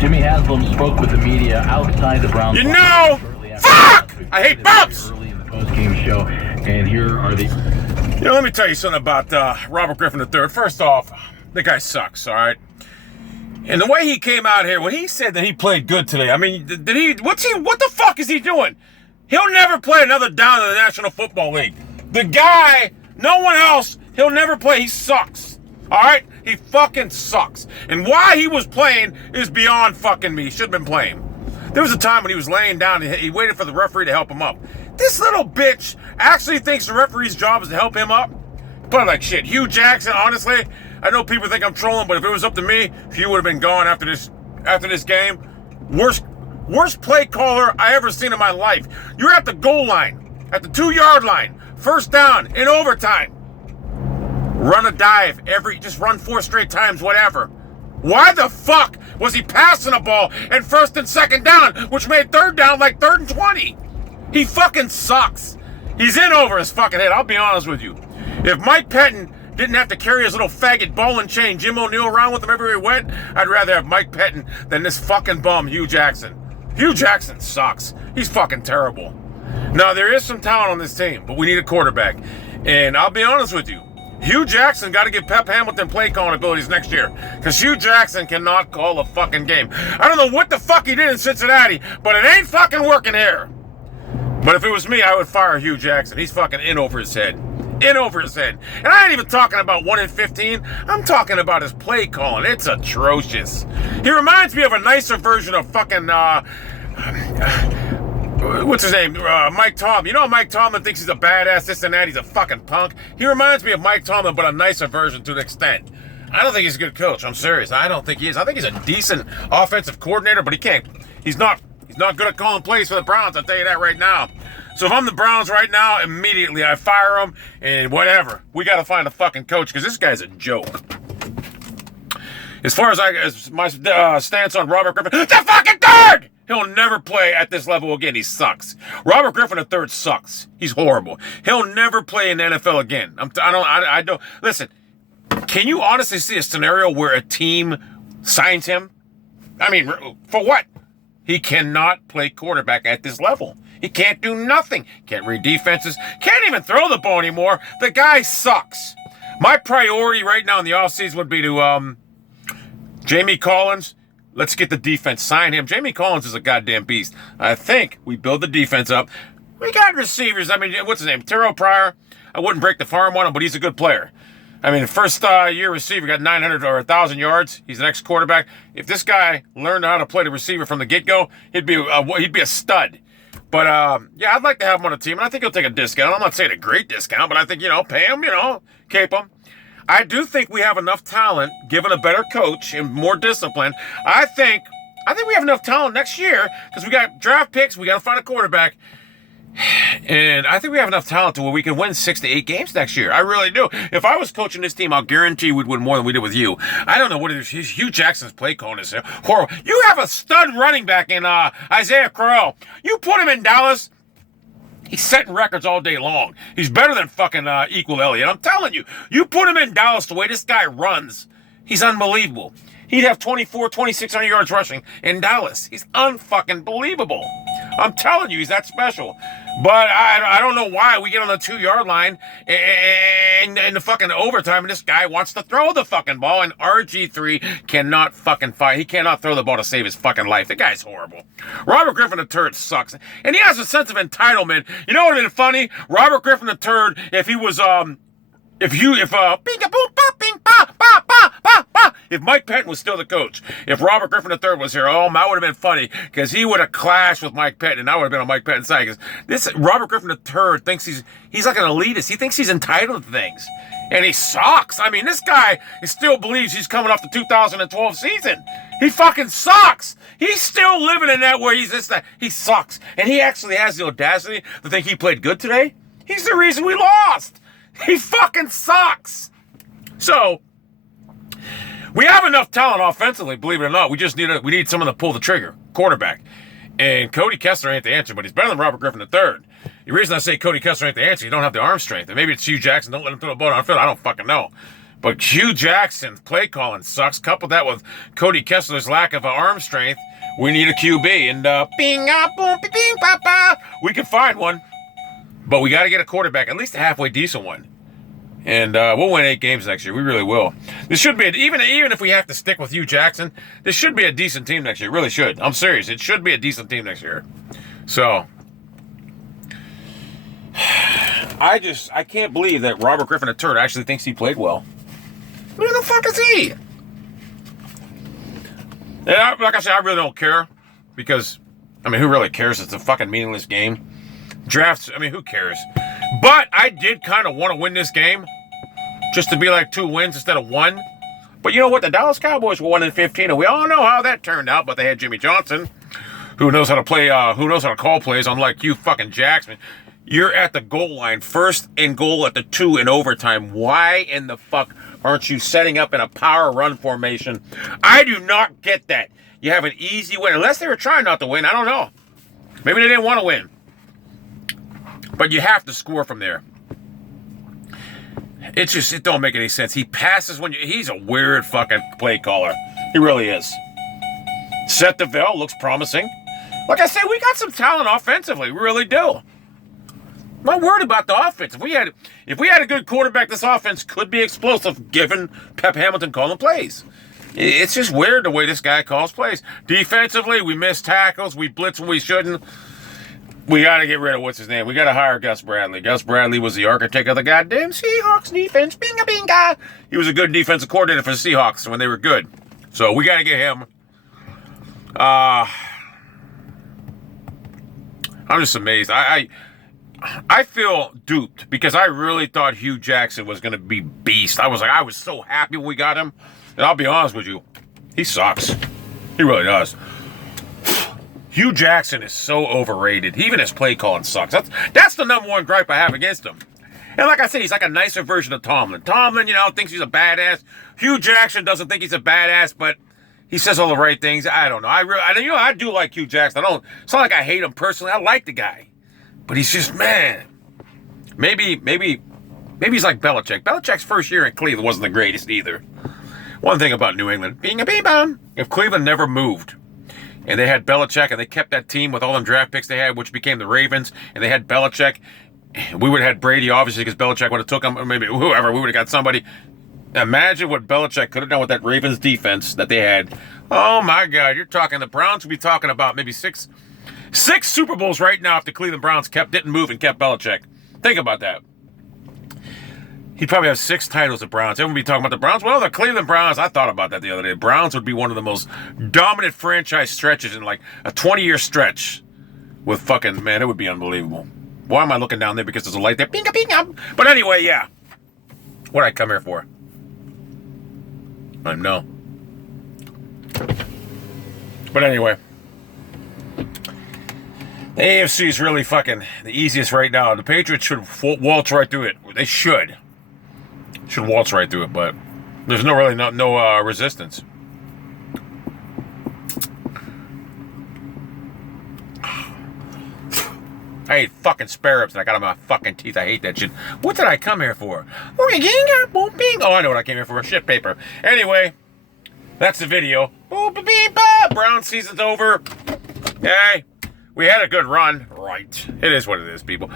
Jimmy Haslam spoke with the media outside the Browns. You know, fuck! I hate bumps! Early in the post-game show, and here are the... You know, let me tell you something about Robert Griffin III. First off, the guy sucks, all right? And the way he came out here, when he said that he played good today, I mean, what the fuck is he doing? He'll never play another down in the National Football League. The guy, no one else, he'll never play. He sucks. All right? He fucking sucks. And why he was playing is beyond fucking me. He should have been playing. There was a time when he was laying down and he waited for the referee to help him up. This little bitch actually thinks the referee's job is to help him up? But like shit, Hue Jackson, honestly, I know people think I'm trolling, but if it was up to me, Hue would have been gone after this game. Worst play caller I ever seen in my life. You're at the goal line, at the 2-yard line, first down, in overtime. Run a dive just run 4 straight times, whatever. Why the fuck was he passing the ball in first and second down, which made third down like 3rd and 20? He fucking sucks. He's in over his fucking head, I'll be honest with you. If Mike Pettin didn't have to carry his little faggot ball and chain Jim O'Neill around with him everywhere he went, I'd rather have Mike Pettin than this fucking bum, Hue Jackson. Hue Jackson sucks. He's fucking terrible. Now, there is some talent on this team, but we need a quarterback. And I'll be honest with you, Hue Jackson got to give Pep Hamilton play calling abilities next year, because Hue Jackson cannot call a fucking game. I don't know what the fuck he did in Cincinnati, but it ain't fucking working here. But if it was me, I would fire Hue Jackson. He's fucking in over his head. In over his head. And I ain't even talking about 1 in 15. I'm talking about his play calling. It's atrocious. He reminds me of a nicer version of fucking, what's his name? Mike Tomlin. You know Mike Tomlin thinks he's a badass, this and that. He's a fucking punk. He reminds me of Mike Tomlin, but a nicer version to an extent. I don't think he's a good coach. I'm serious. I don't think he is. I think he's a decent offensive coordinator, but he's not good at calling plays for the Browns. I'll tell you that right now. So if I'm the Browns right now, immediately I fire him and whatever. We got to find a fucking coach because this guy's a joke. As far as my stance on Robert Griffin, the fucking third! He'll never play at this level again. He sucks. Robert Griffin III sucks. He's horrible. He'll never play in the NFL again. I don't. Listen, can you honestly see a scenario where a team signs him? I mean, for what? He cannot play quarterback at this level. He can't do nothing. Can't read defenses. Can't even throw the ball anymore. The guy sucks. My priority right now in the offseason would be to Jamie Collins. Let's get the defense. Sign him. Jamie Collins is a goddamn beast. I think we build the defense up. We got receivers. I mean, what's his name? Terrell Pryor. I wouldn't break the farm on him, but he's a good player. I mean, first year receiver got 900 or 1,000 yards. He's an ex-quarterback. If this guy learned how to play the receiver from the get-go, he'd be a stud. But, yeah, I'd like to have him on the team, and I think he'll take a discount. I'm not saying a great discount, but I think, pay him, keep him. I do think we have enough talent, given a better coach and more discipline. I think we have enough talent next year, because we got draft picks, we got to find a quarterback. And I think we have enough talent to where we can win 6 to 8 games next year. I really do. If I was coaching this team, I'll guarantee we'd win more than we did with you. I don't know what it is. Hue Jackson's play calling is horrible. You have a stud running back in Isaiah Crowell. You put him in Dallas, he's setting records all day long. He's better than fucking Equal Elliott. I'm telling you. You put him in Dallas, the way this guy runs, he's unbelievable. He'd have 2,600 yards rushing in Dallas. He's unfucking believable. I'm telling you, he's that special. But I don't know why we get on the 2-yard line in the fucking overtime and this guy wants to throw the fucking ball and RG3 cannot fucking fight. He cannot throw the ball to save his fucking life. The guy's horrible. Robert Griffin III sucks. And he has a sense of entitlement. You know what would have been funny? Robert Griffin III, if he was, if Mike Pettin was still the coach, if Robert Griffin III was here, that would have been funny because he would have clashed with Mike Pettin, and I would have been on Mike Pettin's side. Because this Robert Griffin III thinks he's like an elitist. He thinks he's entitled to things, and he sucks. I mean, this guy still believes he's coming off the 2012 season. He fucking sucks. He's still living in that where he's this that. He sucks, and he actually has the audacity to think he played good today. He's the reason we lost. He fucking sucks. So, we have enough talent offensively, believe it or not. We just need someone to pull the trigger, quarterback. And Cody Kessler ain't the answer, but he's better than Robert Griffin III. The reason I say Cody Kessler ain't the answer, you don't have the arm strength. And maybe it's Hue Jackson, don't let him throw the ball downfield. I don't fucking know. But Hue Jackson's play calling sucks. Couple that with Cody Kessler's lack of arm strength, we need a QB. And bing, boom, bing, ba. We can find one. But we got to get a quarterback, at least a halfway decent one. And we'll win 8 games next year. We really will. This should be, even if we have to stick with Hue Jackson, this should be a decent team next year. It really should. I'm serious. It should be a decent team next year. So, I can't believe that Robert Griffin III actually thinks he played well. Who the fuck is he? And like I said, I really don't care. Because, I mean, who really cares? It's a fucking meaningless game. Drafts, I mean, who cares? But I did kind of want to win this game. Just to be like 2 wins instead of 1. But you know what? The Dallas Cowboys were 1-15, and we all know how that turned out. But they had Jimmy Johnson, who knows how to play, who knows how to call plays, unlike you fucking Jackson. You're at the goal line, first and goal at the 2 in overtime. Why in the fuck aren't you setting up in a power run formation? I do not get that. You have an easy win. Unless they were trying not to win, I don't know. Maybe they didn't want to win. But you have to score from there. It don't make any sense. He passes when he's a weird fucking play caller. He really is. Seth DeVille looks promising. Like I said, we got some talent offensively. We really do. I'm not worried about the offense. If we had a good quarterback, this offense could be explosive given Pep Hamilton calling plays. It's just weird the way this guy calls plays. Defensively, we miss tackles. We blitz when we shouldn't. We got to get rid of what's his name. We got to hire Gus Bradley. Gus Bradley was the architect of the goddamn Seahawks defense. Binga binga. He was a good defensive coordinator for the Seahawks when they were good. So we got to get him. I'm just amazed. I feel duped because I really thought Hue Jackson was going to be beast. I was so happy when we got him. And I'll be honest with you, he sucks. He really does. Hue Jackson is so overrated. Even his play calling sucks. That's the number one gripe I have against him. And like I said, he's like a nicer version of Tomlin. Tomlin, thinks he's a badass. Hue Jackson doesn't think he's a badass, but he says all the right things. I don't know. I do like Hue Jackson. It's not like I hate him personally. I like the guy. But he's just, man. Maybe he's like Belichick. Belichick's first year in Cleveland wasn't the greatest either. One thing about New England, being a bee-bum, if Cleveland never moved, and they had Belichick, and they kept that team with all them draft picks they had, which became the Ravens, and they had Belichick, we would have had Brady, obviously, because Belichick would have took him, or maybe whoever, we would have got somebody. Imagine what Belichick could have done with that Ravens defense that they had. Oh, my God, you're talking, the Browns would be talking about maybe six Super Bowls right now if the Cleveland Browns didn't move and kept Belichick. Think about that. He'd probably have 6 titles at Browns. Everyone would be talking about the Browns. Well, the Cleveland Browns, I thought about that the other day. Browns would be one of the most dominant franchise stretches in like a 20-year stretch with fucking, man, it would be unbelievable. Why am I looking down there? Because there's a light there. Binga, binga. But anyway, yeah. What did I come here for? I know. But anyway. The AFC is really fucking the easiest right now. The Patriots should waltz right through it. They should. Should waltz right through it, but there's no resistance. I hate fucking spare ribs that I got on my fucking teeth. I hate that shit. What did I come here for? Oh, I know what I came here for. Shit paper. Anyway, that's the video. Brown season's over. Hey, we had a good run. Right. It is what it is, people.